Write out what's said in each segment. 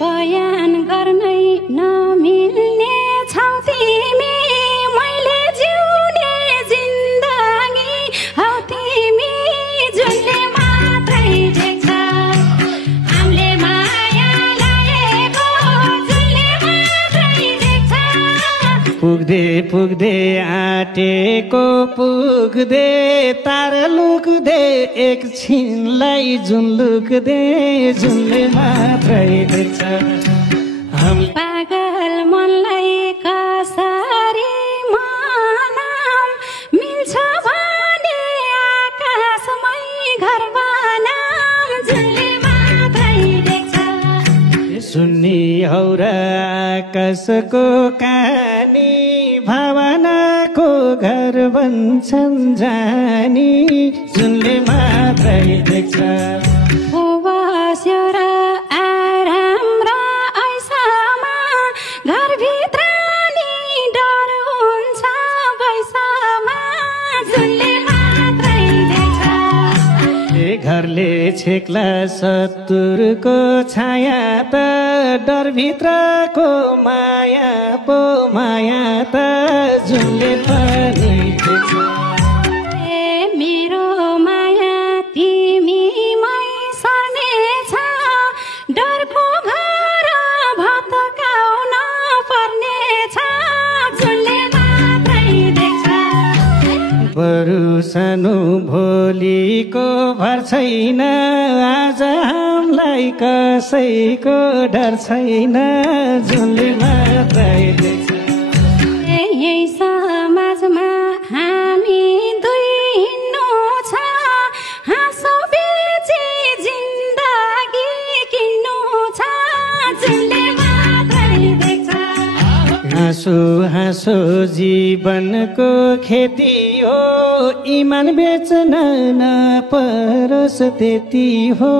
बयान गर्नै नमिल्ने छौ तिमी मैले जिउने जिन्दगी हौ तिमी जुनले मात्रै देख्छ हामीले माया लागेको जुनले मात्रै देख्छ पुग्दे पुग्दे आटेको पुग्दे तार लुक्दे एकछिनलाई जुन लुक्दे जुनले मात्रै देख्छ पागल मनलाई कसरी मनाम मिल्छ भने आकाशमै घर बनाम जुनले मात्रै देख्छ सुन्नी हौ र आकाशको कहानी भावनाको घर बन्छन् जानी जुनले मात्रै देख्छ बस्यो र आराम र ऐसामा घरभित्र नि डर हुन्छ बैसामा जुनले मात्रै देख्छ घरले छेक्ला सत्तुरको छाया त डरभित्रको माया पो माया त जुनले पनि देख्छ मेरो माया तिमीमै सर्नेछ डरको घर भत्काउन पर्नेछ जुनले मात्रै देख्छ बरु सानो भोलिको भर छैन आज हामीलाई कसैको डर छैन जुनले मात्रै देख्छ यही समाजमा हामी दुई हिँड्नु छ हाँसो बेची जिन्दगी किन्नु छ जुनले मात्रै देख्छ हाँसो हाँसो जीवनको खेती हो इमान बेच्न नपरोस् त्यति हो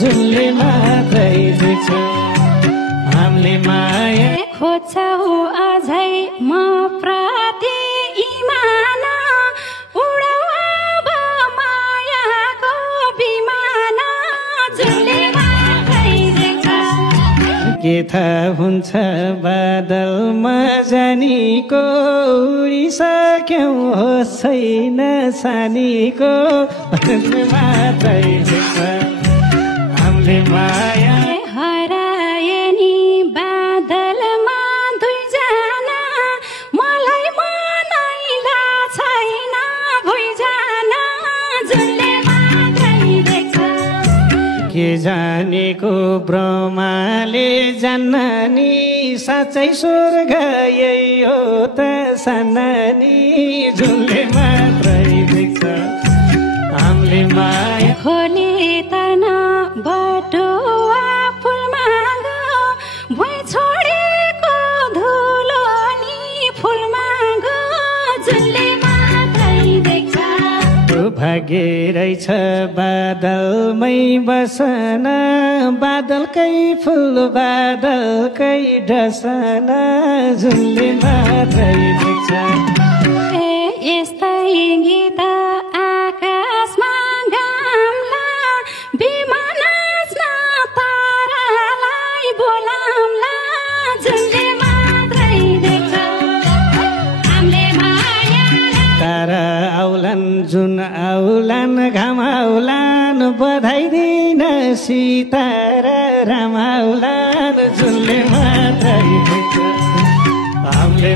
जुनले मात्रै देख्छ हामीले माया खोज्छौ अझै म प्रति इमान उडौ अब मायाको विमान जुनले मात्रै देख्छ के थाहा हुन्छ बादलमा जानीको उडिसक्यौँ होस् छैन सानीको मात्रै देख्छ हामीले माया हराए नि बादलमा दुईजना मलाई मनैला छैन भुइँजान जुनले मात्रै देख्छ के जानेको ब्रह्माले जान्न नि साँच्चै स्वर्ग यही हो त सानानी जुनले मात्रै देख्छ हामीले माया खोले तन बटुवा फुलमा गो भुइँ छोडेको धुलो नि फुलमा गो जुनले मात्रै देख्छ भाग्य रहेछ बादलमै बसन बादलकै फुल बादलकै डसन जुनले मात्रै देख्छ यस्तै गीत आकाशमा गाम्ला बिमान नाच्न तारालाई बोलाम्ला जुनले मात्रै देख्छ हामीले माया तारा आउलान् जुन आउलान् घाम आउलान् बधाई दिन सितारा राम आउलान् जुनले मात्रै देख्छ हामीले